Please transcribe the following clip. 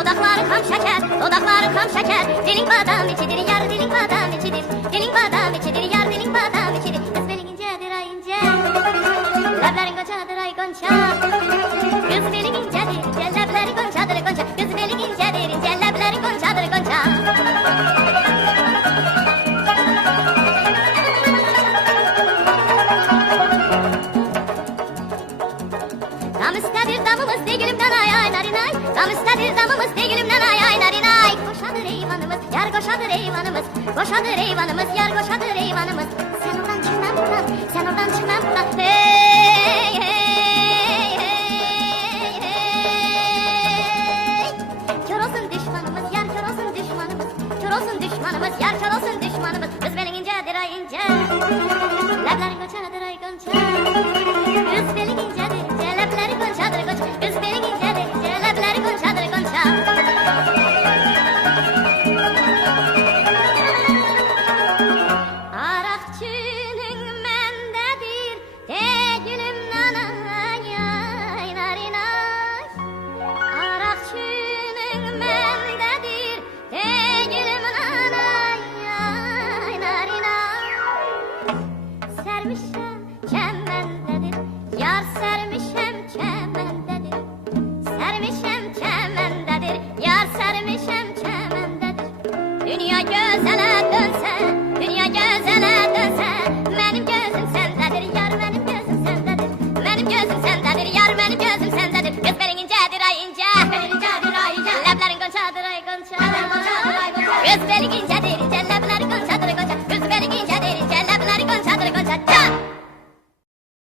dodakları ham şeker, dodakları ham şeker. Dilin badam içidir, yar dilin badam içidir. Dilin badam içidir, yar dilin badam içidir. Kız belin incedir ay ince, leblerin goncadır ay gonca. Kız belin incedir, ince leblerin goncadır gonca. Kız belin incedir, ince leblerin goncadır gonca. Dam istedir damımız değilimden ay ay narinay. Dam istedir damımız değilimden ay ay narinay. Koşadır eyvanımız, yar koşadır eyvanımız. Koşadır eyvanımız, yar koşadır eyvanımız. Sen oradan çık ben buradan, sen oradan çık ben buradan. Hey hey hey hey. Kör olsun düşmanımız, yar kör olsun düşmanımız. Kör olsun düşmanımız, yar kör olsun düşmanımız. Kız belin incedir ay ince, leblerin goncadır ay gonca. Kız belin incedir ince, leblerin goncadır gonca. Kız belin incedir ince, leblerin goncadır gonca. Arakçının mendedir, değilim nanay ay narinay. Arakçının mendedir, değilim nanay ay narinay. Sermişem çemendedir, yar sermişem çemendedir. Sermişem çemendedir, yar sermişem çemendedir. Dünya gözele dönse, dünya gözele dönse, benim gözüm sendedir, yar benim gözüm sendedir. Benim gözüm sendedir, yar benim gözüm